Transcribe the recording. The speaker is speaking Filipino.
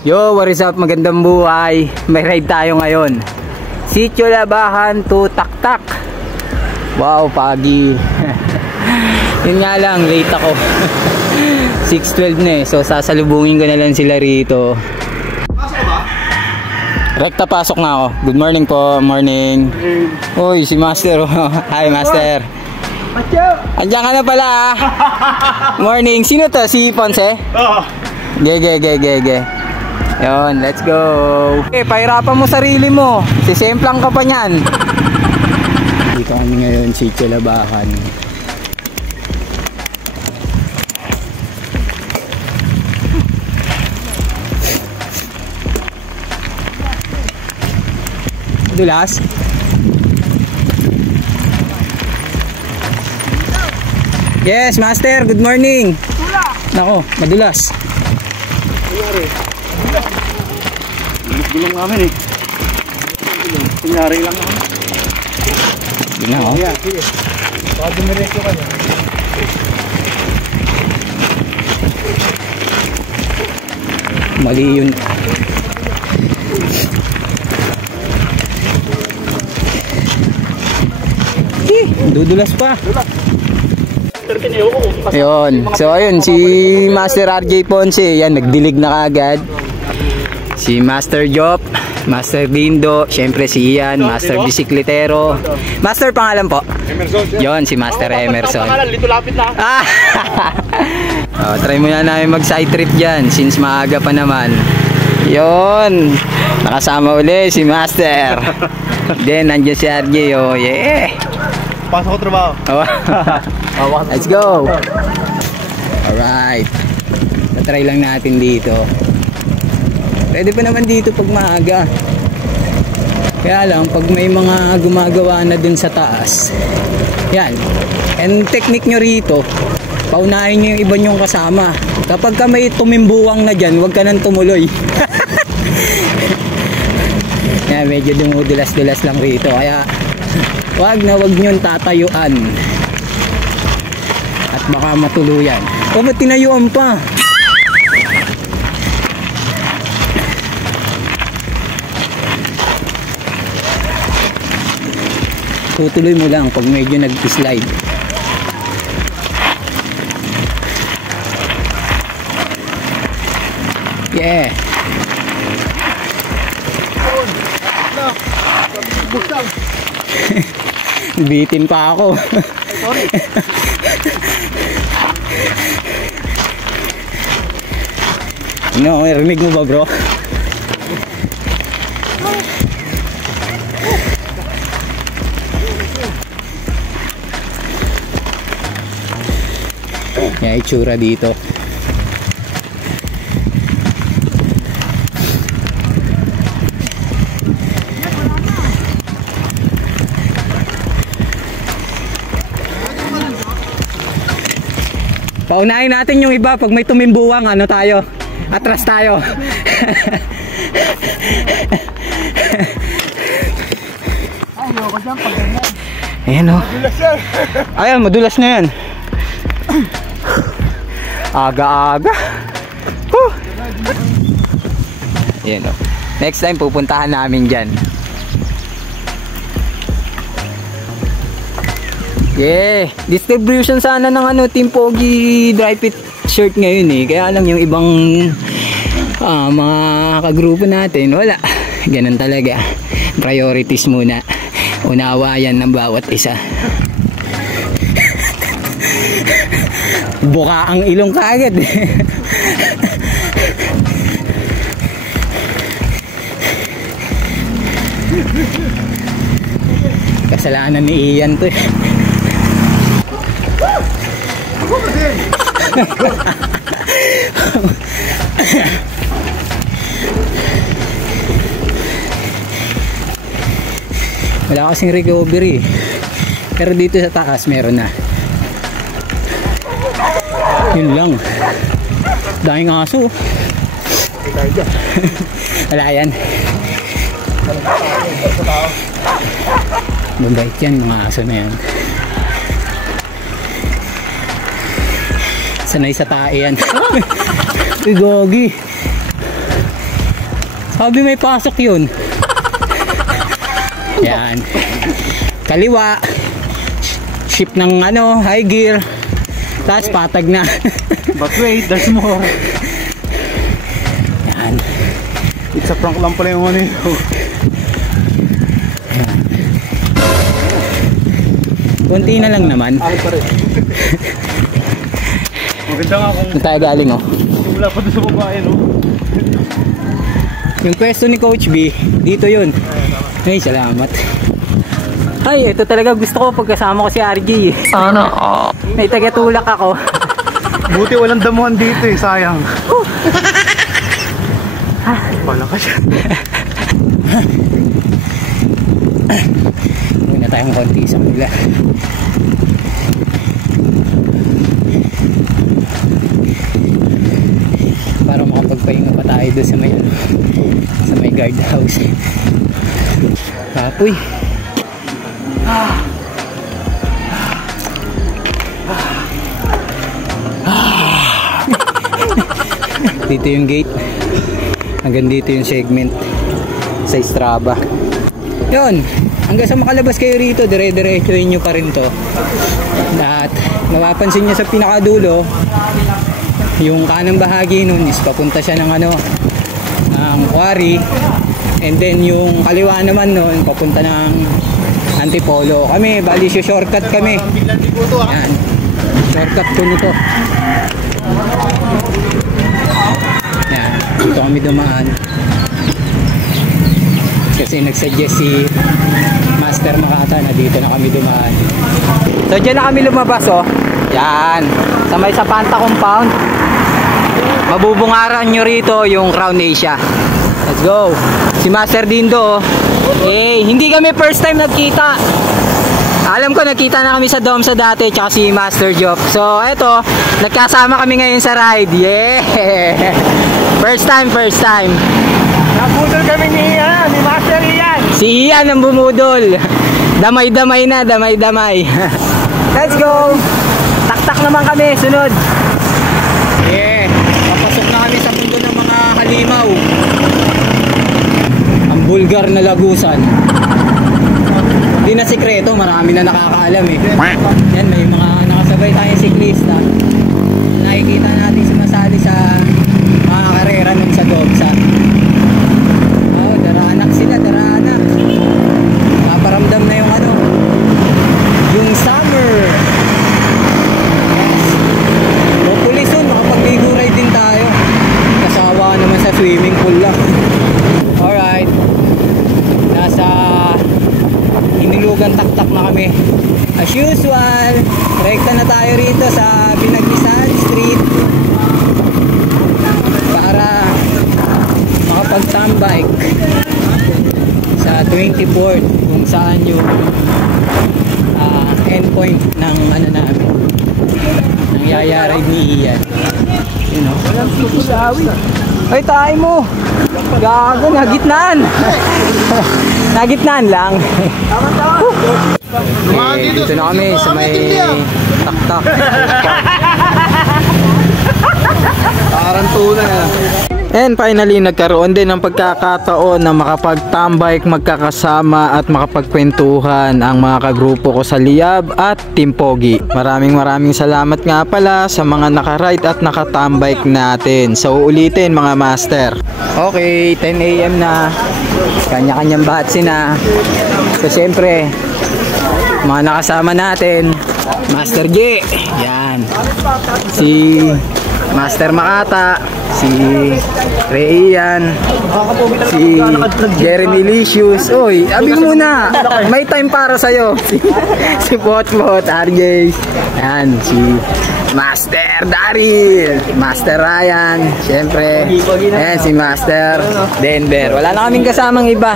Yo, what is up? Magandang buhay. May ride tayo ngayon. Sitio Labahan to Taktak. Wow, pagi. Yun nga lang, late ako. 6:12 na eh. So sasalubungin ko na lang sila rito. Pasok ba? Rekta, pasok na ako. Good morning po. Morning. Uy, si Master. Hi, Master. Andiyan ka na pala ah. Morning. Sino to? Si Ponce? Oo. Ge. Yon, let's go. Okay, pahirapan mo sarili mo. Sisemplang ka pa niyan. Dito kami ngayon, Sitio Labahan. Dulas. Yes, Master. Good morning. Nako, madulas. Kunyari. Gulong namin eh. Kunyari lang naman. Yun na oh. Sige. Baka dumiretso ka niya. Mali yun. Dudulas pa. Ayun. So ayun, si Master RJ Ponce, yan, nagdilig na kagad. Si Master Job, Master Dindo, syempre si Ian, Master Bisikletero. Master pangalan po? Emerson. Yon, si Master Emerson. Dito lapit na. Try mo na namin mag side trip dyan since maaga pa naman. Yon, nakasama uli si Master. Then nandiyan si RJ. Oh yeah. Pasok ko trabaho. Let's go. Alright, natry lang natin dito. Pwede pa naman dito pag maaga. Kaya lang pag may mga gumagawa na dun sa taas. Yan. And technique nyo rito, paunahin nyo yung iba nyong kasama. Kapag ka may tumimbuwang na dyan, huwag ka nang tumuloy. Yan, medyo dumudulas-dulas lang rito. Kaya wag nyong tatayuan. At baka matuluyan. O ba't tinayuan pa? Tutuloy mo lang pag medyo nag-slide. Yeah. Bitin pa ako. Sorry. No, rinig mo ba bro? Yan itsura dito. Paunahin natin yung iba pag may tumimbuwang, ano tayo? Atras tayo. Ayan o. Ayan, madulas na yan. Aga-aga. Ayan o. Next time pupuntahan namin dyan. Yeah, distribution sana ng ano, Team Pogi Dry Fit shirt ngayon eh. Kaya lang yung ibang mga kagrupo natin, wala. Ganun talaga. Priorities muna. Unawayan ng bawat isa. Buka ang ilong kaagad. Kasalanan ni Ian to eh. Wala kasing recovery, pero dito sa taas meron na. Yun lang. Daming aso. Wala yan. Mabait yan mga aso na yan. Sanay sa tae yan. Uy, gogi. Sabi may pasok yun. Yan. Kaliwa. Shift ng ano, high gear. Tapos patag na. But wait, there's more. Yan. It's a prank lang pala yung ano yun. Kunti na lang naman. Ay, pare. Maganda nga kung Saan tayo galing, oh? wala pa doon sa babae, no? Yung pwesto ni Coach B, dito yun. Ay, salamat. Ay, ito talaga gusto ko pagkasama ko si RJ. Sana, may tagatulak ako. Buti walang damuhan dito eh, sayang. Wala ka siya. Muna tayong konti sa kanila. Para makapagpahinga pa tayo doon sa may guardhouse. Kapoy. Dito yung gate. Hanggang dito yung segment sa Strava. Yun, hanggang sa makalabas kayo rito, dire-diretsuhin nyo pa rin to. At mapapansin nyo sa pinakadulo, yung kanang bahagi nun is papunta siya ng ano, ng quarry. And then yung kaliwa naman nun, papunta ng Antipolo. Kami, bali shortcut kami. Yan, shortcut ko nito. Yan, dito kami dumaan. Kasi nagsuggest si Master Makata na dito na kami dumaan. So dyan na kami lumabas, oh. Yan, sa may Sapanta compound. Mabubungaran nyo rito yung Crown Asia. Let's go. Si Master Dindo, oh. Eh, hindi kami first time nagkita. Alam ko nagkita na kami sa Domsa dati, tsaka si Master Job. So eto, nagkasama kami ngayon sa ride. Yeah. First time. Nabudol kami ni Master Ian. Si Ian ang bumudol. Damay-damay na, damay-damay. Let's go. Tak-tak naman kami, sunod. Yeah. Papasok na kami sa mundo ng mga halimaw. Ang bulgar na lagusan. Hindi na sikreto, marami na nakakaalam eh. Yan, may mga nakasabay tayong siklista. Nakikita natin sumasali sa mga karera nun sa Domsa. Oh, daraanak sila, daraanak. Paparamdam na yung ano, yung summer. Yes. Hopefully soon, makapag-ligo ride din tayo. Kasawa naman sa swimming pool lang. Alright. Nasa Inilugan tak-tak na kami. As usual, rekta na tayo rito sa Binagnisan Street para makapag-tambike sa 24th kung saan yung endpoint ng ano namin, ng Yaya Ride ni Ian. You know? Walang sisulawi. Ay, tayo mo! Gago, nagitnaan! Nagitnaan lang. Dito na kami sa may tak-tak. Tarantula na. And finally, nagkaroon din ng pagkakataon na makapag-tambike, magkakasama at makapagkwentuhan ang mga kagrupo ko sa Liab at Team Pogi. Maraming salamat nga pala sa mga nakaride at nakatambike natin. So uulitin mga master. Okay, 10 AM na. Kanya-kanyang batsi na. So syempre, mga nakasama natin, Master J, yan. Si Master Makata, si Reian, si Jeremy Licious. Oy, abi muna. May time para sa'yo. Si Botbot, RJ. Yan, si Master Daryl, Master Ryan, syempre. Yan, si Master Denver. Wala na kaming kasamang iba.